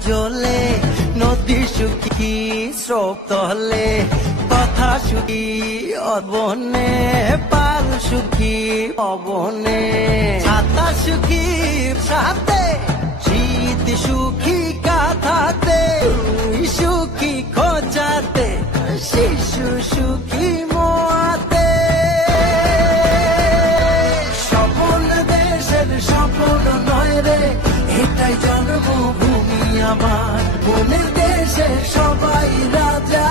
জলে নদী সুখী স্রোত তলে কথা সুখী অবনে পাল সুখী অবনে ছাতা সুখী সাথে শীত সুখী কাঁথাতে সুখী খোঁজাতে শিশু সুখী মোয়াতে সফল দেশের সফল নয় রে এটাই জন্মভূমি আমার মনের দেশে সবাই রাজা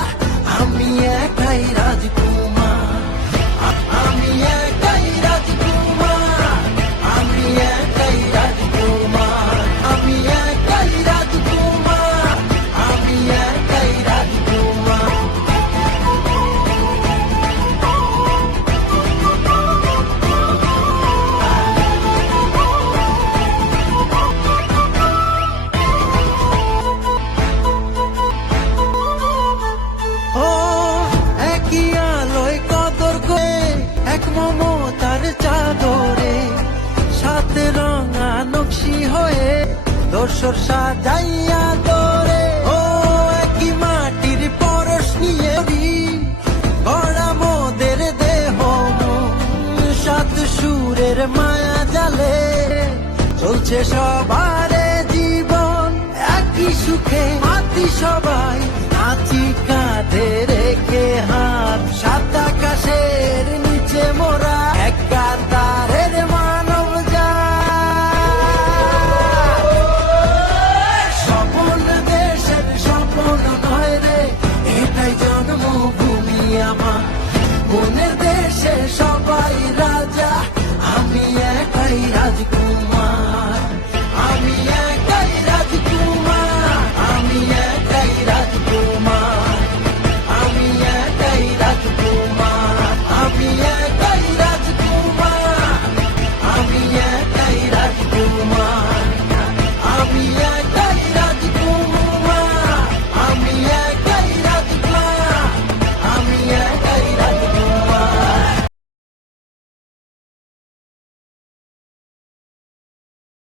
আমি একাই রাজকুমার আমি একাই রাজকুমার আমি একাই রাজকুমার আমি একাই রাজকুমার আমি একাই রাজকুমার ও একই আলোয় কদর করে এক মমতার চাদরে সাথে রঙা নকশি হয়ে দোসর সাজাইয়া দরে ও একই মাটির পরশ নিয়ে গড়া মোদের দেহ সাত সুরের মায়া জালে চলছে সবারে জীবন একই সুখে মাতি সবাই নাচি কাঁধে রেখে হাত সাত আকাশের